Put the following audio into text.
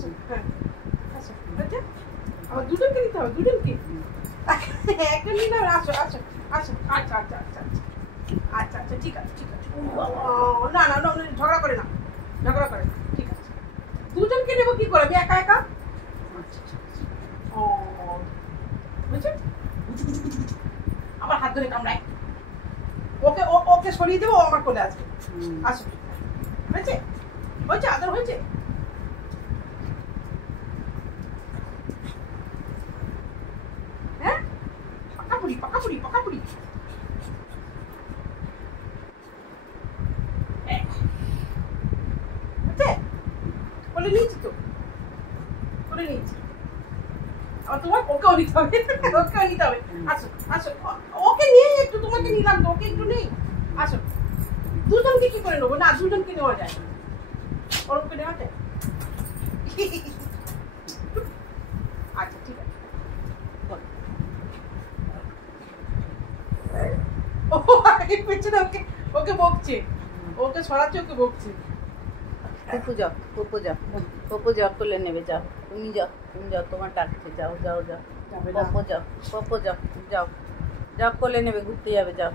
আসো হ্যাঁ আসো আচ্ছা আমার দুজনকে নিতে হবে দুজনকে একটা নিয়ে নাও আসো আসো আসো আচ্ছা আচ্ছা আচ্ছা আচ্ছা আচ্ছা ঠিক আছে ঠিক আছে না না না ঝগড়া করে না ঝগড়া করে না ঠিক আছে দুজনকে নেবো কি করবি একা একা ও বুঝছেন আমার হাত ধরে কামড়ায় ওকে ওকে সরিয়ে দেবো ও আমার কোলে আসবে আসো হয়েছে হয়েছে আদর হয়েছে হ্যাঁ পাকাপুরি পাকাপুরি পাকাপুরি বলে নিয়েছি তো বলে নিয়েছি আর তোমার ওকেও নিতে হবে ওকেও নিতে হবে আসো আসো ওকে নিয়ে একটু তোমাকে নিলাম তো ওকে একটু নেই আসো দুজনকে কি করে নেবো না দুজনকে নেওয়া যায় না ওরকম নেওয়া যায় আচ্ছা ঠিক আছে ও পেছনে ওকে ওকে বকছে ওকে সরাচ্ছে ওকে বকছে পপু যাও পপু যাও তুলে নেবে যাও তুমি যাও তোমার ডাকছে যাও যাও যাও পপু যাও যাও যাও কোলে নেবে ঘুরতে যাবে যাও